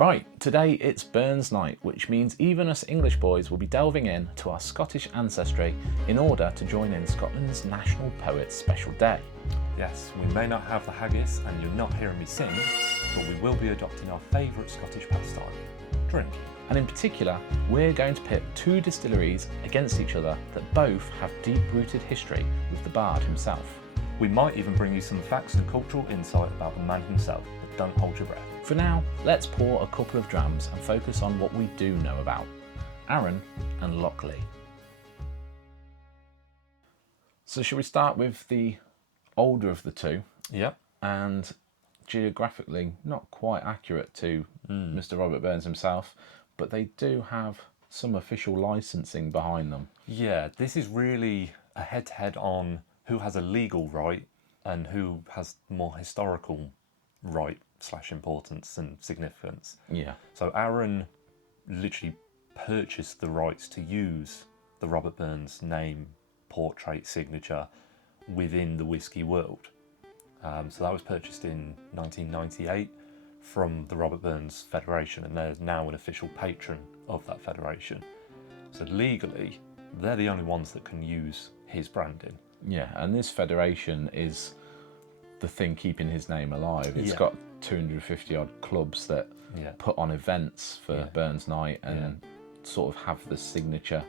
Right, today it's Burns Night, which means even us English boys will be delving in to our Scottish ancestry in order to join in Scotland's National Poets Special Day. Yes, we may not have the haggis and you're not hearing me sing, but we will be adopting our favourite Scottish pastime, drinking. And in particular, we're going to pit two distilleries against each other that both have deep-rooted history with the bard himself. We might even bring you some facts and cultural insight about the man himself, but don't hold your breath. For now, let's pour a couple of drams and focus on what we do know about Arran and Lochlea. So shall we start with the older of the two? Yep. And geographically not quite accurate to Mr. Robert Burns himself, but they do have some official licensing behind them. Yeah, this is really a head-to-head on who has a legal right and who has more historical right / importance and significance. Yeah. So Arran literally purchased the rights to use the Robert Burns name, portrait, signature within the whisky world. So that was purchased in 1998 from the Robert Burns Federation, and they're now an official patron of that federation. So legally, they're the only ones that can use his branding. Yeah, and this federation is the thing keeping his name alive. It's got 250 odd clubs that put on events for Burns Night and sort of have the signature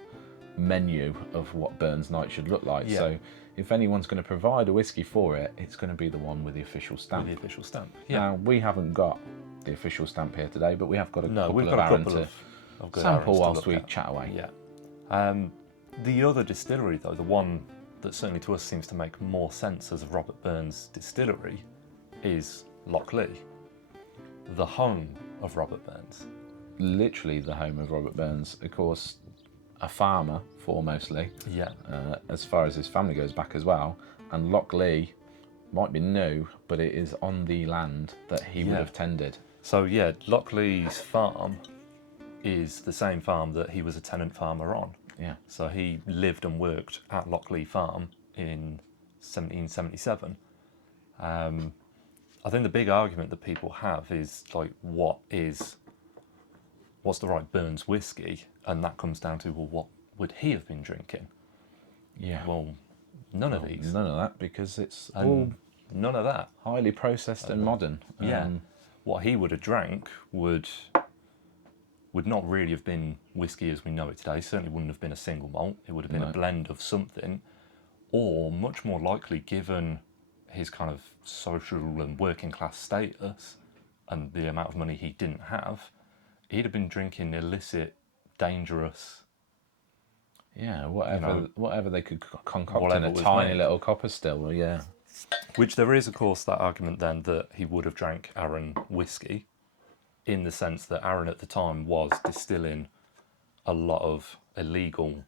menu of what Burns Night should look like. Yeah. So if anyone's going to provide a whiskey for it, it's going to be the one with the official stamp. With the official stamp. Now, we haven't got the official stamp here today, but we have got a couple we've of got a Arran couple to of good sample Arrans to whilst look we at. chat away. Yeah. The other distillery, though, the one that certainly to us seems to make more sense as a Robert Burns distillery, is Lochlea, the home of Robert Burns. Literally the home of Robert Burns. Of course, a farmer, foremostly. Yeah. As far as his family goes back as well. And Lochlea might be new, but it is on the land that he would have tended. So yeah, Lochlea's farm is the same farm that he was a tenant farmer on. Yeah. So he lived and worked at Lochlea Farm in 1777. I think the big argument that people have is like, what's the right Burns whiskey? And that comes down to, well, what would he have been drinking? Yeah. Well, none of these. None of that, because it's all None of that. highly processed and modern. Yeah. What he would have drank would not really have been whiskey as we know it today. Certainly wouldn't have been a single malt. It would have been a blend of something, or much more likely, given his kind of social and working class status and the amount of money he didn't have, he'd have been drinking illicit, dangerous. Yeah, whatever they could concoct in Whatever a was tiny made. little copper still. Yeah. Which there is, of course, that argument then that he would have drank Arran whiskey, in the sense that Arran at the time was distilling a lot of illegal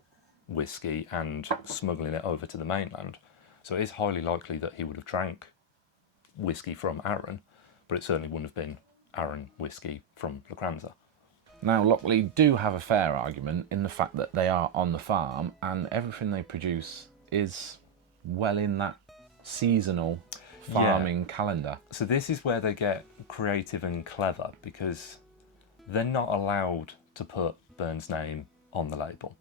whiskey and smuggling it over to the mainland. So it is highly likely that he would have drank whiskey from Arran, but it certainly wouldn't have been Arran whiskey from Locranza. Now, Lochlea do have a fair argument in the fact that they are on the farm and everything they produce is well in that seasonal farming calendar. So this is where they get creative and clever, because they're not allowed to put Burns' name on the label.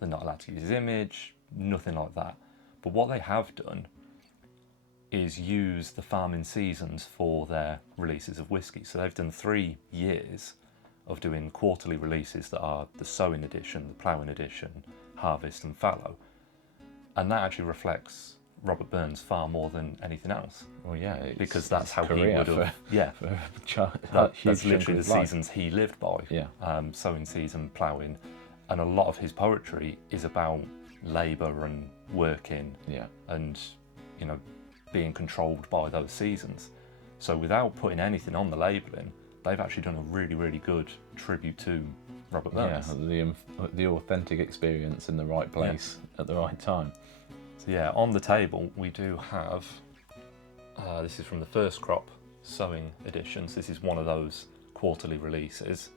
They're not allowed to use his image, nothing like that. But what they have done is use the farming seasons for their releases of whiskey. So they've done 3 years of doing quarterly releases that are the sowing edition, the ploughing edition, harvest and fallow. And that actually reflects Robert Burns far more than anything else. Well, yeah, because that's how he career would have. That's literally the seasons he lived by. Yeah. Sowing season, ploughing, and a lot of his poetry is about labour and working. Yeah. And being controlled by those seasons. So without putting anything on the labelling, they've actually done a really, really good tribute to Robert Burns. Yeah, the authentic experience in the right place at the right time. So yeah, on the table we do have, this is from the first crop sowing editions. This is one of those quarterly releases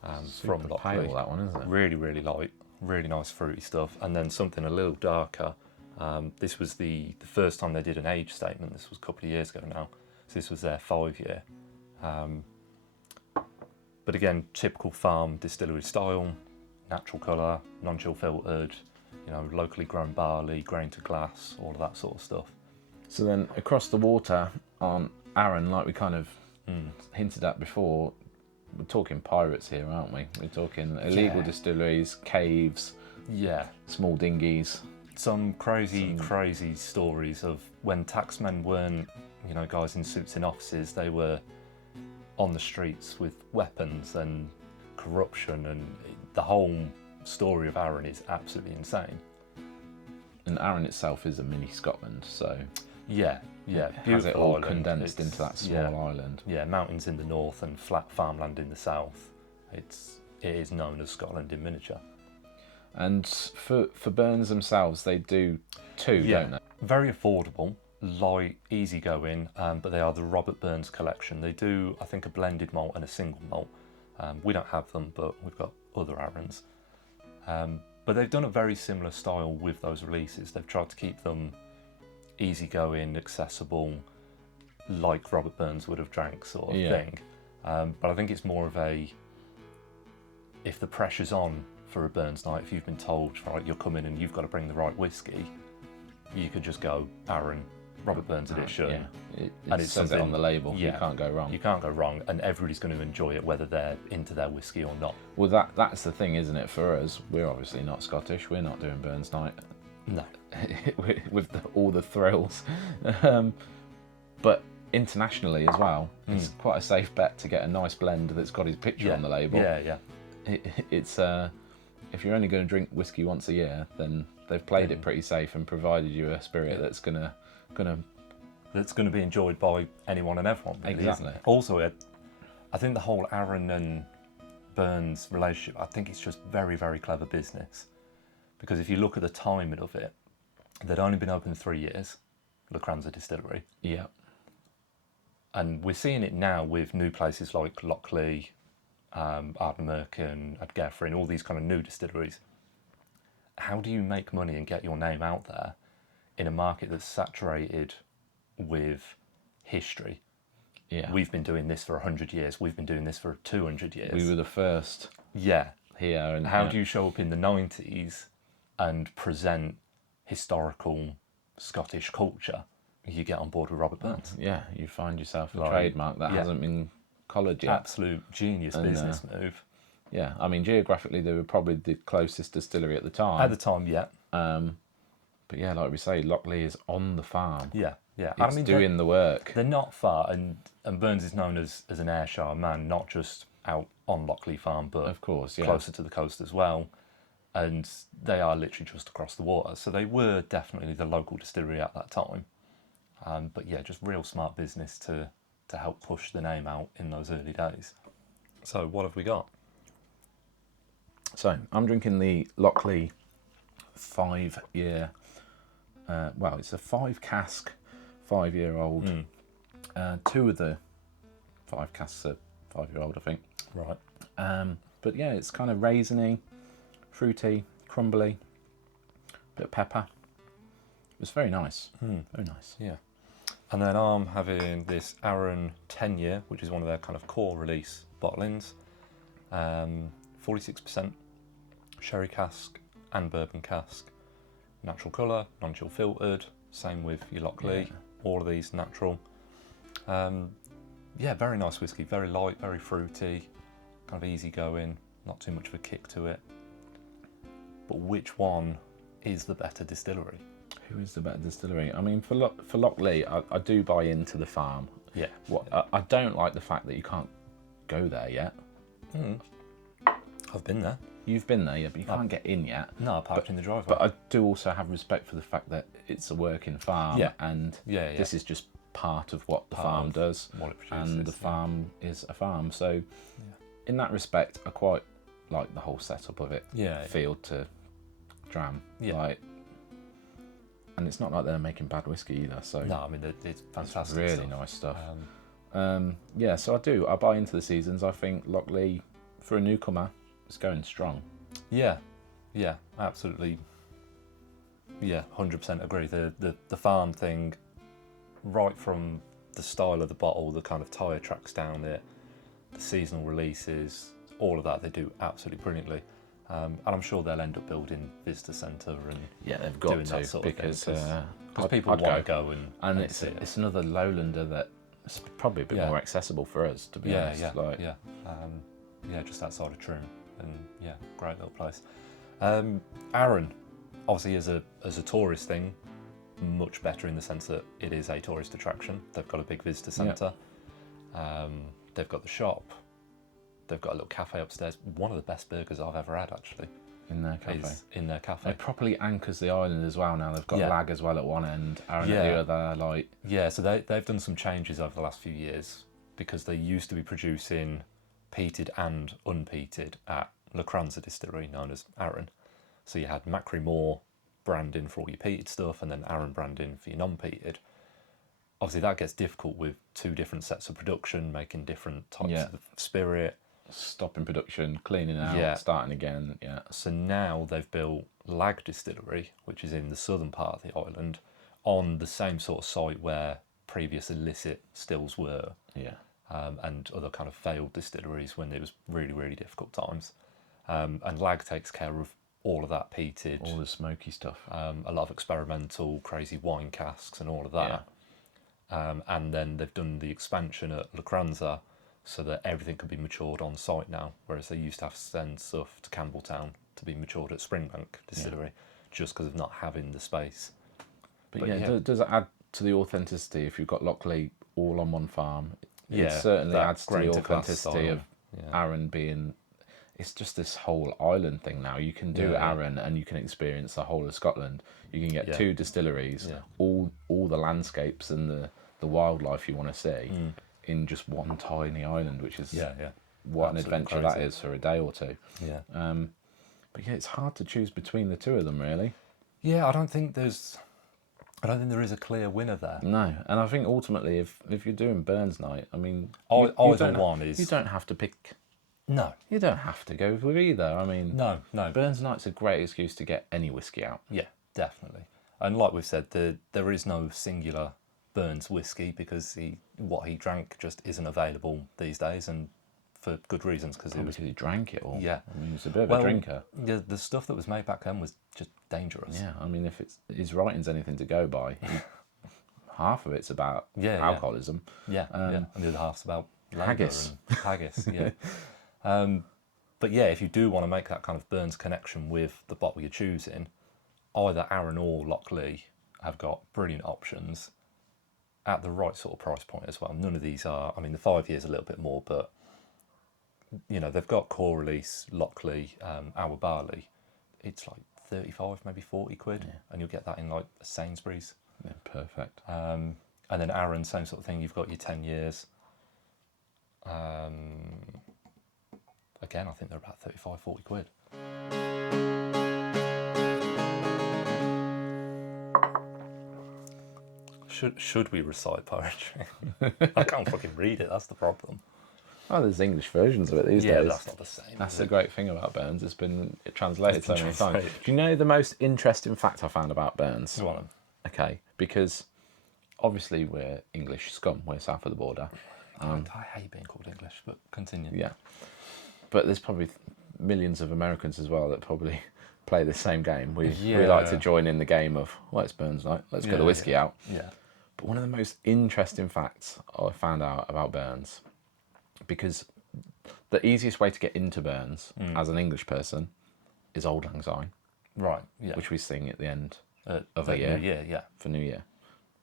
from Super Lochlea. pale, that one, isn't it? Really, really light, really nice fruity stuff. And then something a little darker. This was the first time they did an age statement. This was a couple of years ago now. So this was their 5-year. But again, typical farm distillery style, natural colour, non-chill filtered, locally grown barley, grain to glass, all of that sort of stuff. So then across the water on Arran, like we kind of hinted at before, we're talking pirates here, aren't we? We're talking illegal distilleries, caves, small dinghies. Some crazy stories of when taxmen weren't, guys in suits in offices, they were on the streets with weapons and corruption, and the whole story of Arran is absolutely insane. And Arran itself is a mini Scotland, so it has it all island. condensed into that small island. Yeah, mountains in the north and flat farmland in the south. It is known as Scotland in miniature. And for Burns themselves, they do two, don't they? Very affordable, light, easy going, but they are the Robert Burns collection. They do, I think, a blended malt and a single malt. We don't have them, but we've got other Arrans. But they've done a very similar style with those releases. They've tried to keep them easy going, accessible, like Robert Burns would have drank sort of thing. But I think it's more of a, if the pressure's on for a Burns night, if you've been told, right, you're coming and you've got to bring the right whiskey, you could just go Arran, Robert Burns edition. Yeah. It says it on the label. You can't go wrong. You can't go wrong, and everybody's going to enjoy it, whether they're into their whiskey or not. Well, that's the thing, isn't it? For us, we're obviously not Scottish. We're not doing Burns night. No. With all the thrills. But internationally as well, it's quite a safe bet to get a nice blend that's got his picture on the label. Yeah. It's if you're only going to drink whiskey once a year, then they've played it pretty safe and provided you a spirit that's gonna be enjoyed by anyone and everyone. Really, exactly. Isn't it? Also, I think the whole Arran and Burns relationship, I think it's just very, very clever business. Because if you look at the timing of it, they'd only been open 3 years, Lochlea Distillery. Yeah. And we're seeing it now with new places like Lochlea, Ardnamurchan, Adgefferin, all these kind of new distilleries. How do you make money and get your name out there in a market that's saturated with history? Yeah. We've been doing this for 100 years. We've been doing this for 200 years. We were the first. Yeah. Here. And how do you show up in the 90s and present historical Scottish culture? You get on board with Robert Burns. Yeah, you find yourself a trademark that hasn't been collared yet. Absolute genius business move. Yeah, I mean, geographically, they were probably the closest distillery at the time. At the time, yeah. But yeah, like we say, Lochlea is on the farm. Yeah. It's doing the work. They're not far, and Burns is known as an Ayrshire man, not just out on Lochlea Farm, but of course, closer to the coast as well. And they are literally just across the water. So they were definitely the local distillery at that time. But yeah, just real smart business to help push the name out in those early days. So what have we got? So I'm drinking the Lochlea 5-year, it's a 5-cask, 5-year-old. 2 of the 5 casks are 5-year-old, I think. Right. But yeah, it's kind of raisiny, fruity, crumbly, bit of pepper. It's very nice. Very nice. Yeah. And then I'm having this Arran 10-year, which is one of their kind of core release bottlings. 46% sherry cask and bourbon cask. Natural colour, non-chill filtered. Same with your Lochlea. All of these natural. Very nice whiskey. Very light, very fruity. Kind of easy going. Not too much of a kick to it. But which one is the better distillery? Who is the better distillery? I mean, for Lochlea, I do buy into the farm. Yeah. I don't like the fact that you can't go there yet. I've been there. You've been there, yeah, but you can't get in yet. No, I parked in the driveway. But I do also have respect for the fact that it's a working farm, and this is just part of what the farm does, what it produces, and the farm is a farm. So, in that respect, I quite like the whole setup of it. Field to dram. And it's not like they're making bad whiskey either. So no, I mean it's fantastic. It's really nice stuff. So I buy into the seasons. I think Lochlea, for a newcomer, is going strong. Yeah, absolutely. Yeah, 100% agree. The farm thing, right from the style of the bottle, the kind of tyre tracks down it, the seasonal releases, all of that they do absolutely brilliantly. And I'm sure they'll end up building visitor centre and they've got doing to, that sort of because because people want to go and see it. It's another lowlander that it's probably a bit more accessible for us, to be honest. Just outside of Troon, and great little place. Arran, obviously as a tourist thing, much better in the sense that it is a tourist attraction. They've got a big visitor centre. They've got the shop. They've got a little cafe upstairs. One of the best burgers I've ever had, actually. In their cafe. Is in their cafe. It properly anchors the island as well now. They've got lag as well at one end, Arran at the other. So they've done some changes over the last few years, because they used to be producing peated and unpeated at Lochlea distillery, known as Arran. So you had Macri-Moore branding for all your peated stuff, and then Arran branding for your non-peated. Obviously that gets difficult with two different sets of production, making different types of spirit. Stopping production, cleaning out, starting again. So now they've built Lag Distillery, which is in the southern part of the island, on the same sort of site where previous illicit stills were. And other kind of failed distilleries when it was really, really difficult times. And Lag takes care of all of that peated, all the smoky stuff, a lot of experimental, crazy wine casks and all of that. And then they've done the expansion at Lochlea, so that everything can be matured on site now, whereas they used to have to send stuff to Campbelltown to be matured at Springbank Distillery, just because of not having the space. But does it add to the authenticity if you've got Lochlea all on one farm? It certainly adds to the authenticity of Arran being... It's just this whole island thing now. You can do Arran and you can experience the whole of Scotland. You can get two distilleries, all the landscapes and the wildlife you want to see in just one tiny island, which is what an adventure that is for a day or two. But it's hard to choose between the two of them, really. I don't think there is a clear winner there. No, and I think ultimately, if you're doing Burns Night, I mean, you don't have to pick. No, you don't have to go with either. I mean, no. Burns Night's a great excuse to get any whiskey out. Yeah, definitely. And like we've said, there is no singular Burns whiskey, because what he drank just isn't available these days, and for good reasons, because he drank it all. Yeah, I mean, he was a bit of a drinker. Yeah, the stuff that was made back then was just dangerous. Yeah, I mean, if his writing's anything to go by, half of it's about alcoholism. And the other half's about haggis. And haggis. But if you do want to make that kind of Burns connection with the bottle you're choosing, either Arran or Lochlea have got brilliant options at the right sort of price point as well. None of these are, I mean, the 5 years a little bit more, but they've got core release Lochlea, Our Barley. It's like 35, maybe 40 quid, and you'll get that in like a Sainsbury's. Yeah, perfect. And then Arran, same sort of thing. You've got your 10 years. Again, I think they're about 35, 40 quid. Should we recite poetry? I can't fucking read it, that's the problem. Oh, there's English versions of it these days. Yeah, that's not the same. That's the great thing about Burns. It's been translated so many times. Do you know the most interesting fact I found about Burns? Go on. Okay, because obviously we're English scum. We're south of the border. I hate being called English, but continue. Yeah. But there's probably millions of Americans as well that probably play the same game. We like to join in the game of, it's Burns Night, let's get the whiskey out. Yeah. But one of the most interesting facts I found out about Burns, because the easiest way to get into Burns as an English person is Auld Lang Syne. Right, yeah. Which we sing at the end of a year. New Year, yeah. For New Year.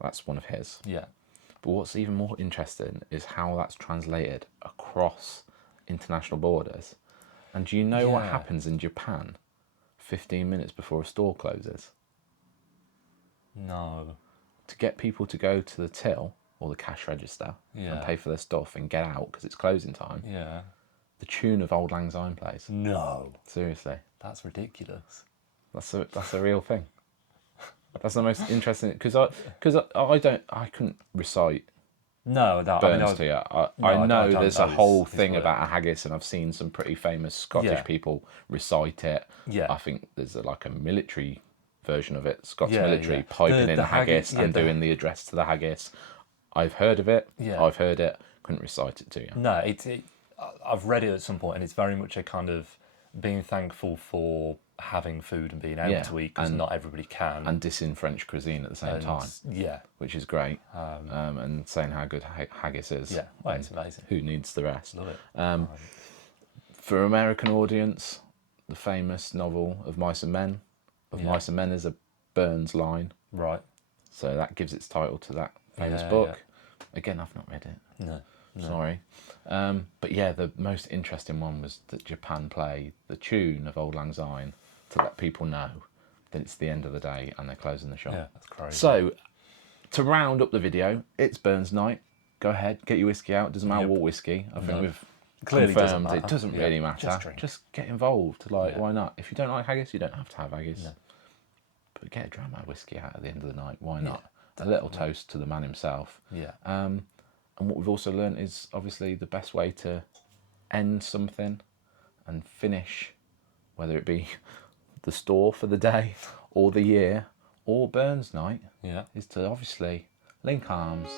That's one of his. Yeah. But what's even more interesting is how that's translated across international borders. And do you know what happens in Japan 15 minutes before a store closes? No. To get people to go to the till or the cash register and pay for their stuff and get out because it's closing time, the tune of Auld Lang Syne plays. No. Seriously. That's ridiculous. That's a real thing. That's the most interesting, because I couldn't recite Burns to you. I know there's a whole thing about a haggis, and I've seen some pretty famous Scottish people recite it. Yeah. I think there's a military version of it, Scots military, piping in a haggis and doing the address to the haggis. I've heard of it. Yeah. I've heard it. Couldn't recite it to you. No, I've read it at some point, and it's very much a kind of being thankful for having food and being able to eat, because not everybody can. And dissing French cuisine at the same time. Yeah. Which is great. And saying how good haggis is. Yeah, well, it's amazing. Who needs the rest? Love it. For American audience, the famous novel of Mice and Men. Mice and Men is a Burns line. Right. So that gives its title to that famous book. Again, I've not read it. No. Sorry. But yeah, the most interesting one was that Japan play the tune of Auld Lang Syne to let people know that it's the end of the day and they're closing the shop. Yeah, that's crazy. So, to round up the video, it's Burns night. Go ahead, get your whiskey out. Doesn't matter what whiskey. I think we've clearly confirmed it doesn't really matter. Just, just get involved. Why not? If you don't like haggis, you don't have to have haggis. No. But get a dram of whiskey out at the end of the night. Why not? A little toast to the man himself. Yeah. And what we've also learned is obviously the best way to end something and finish, whether it be the store for the day or the year or Burns night, is to obviously link arms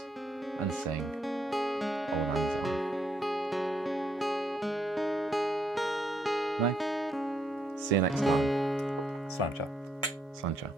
and sing Auld Lang Syne. No? See you next time. Slancha. Slancha.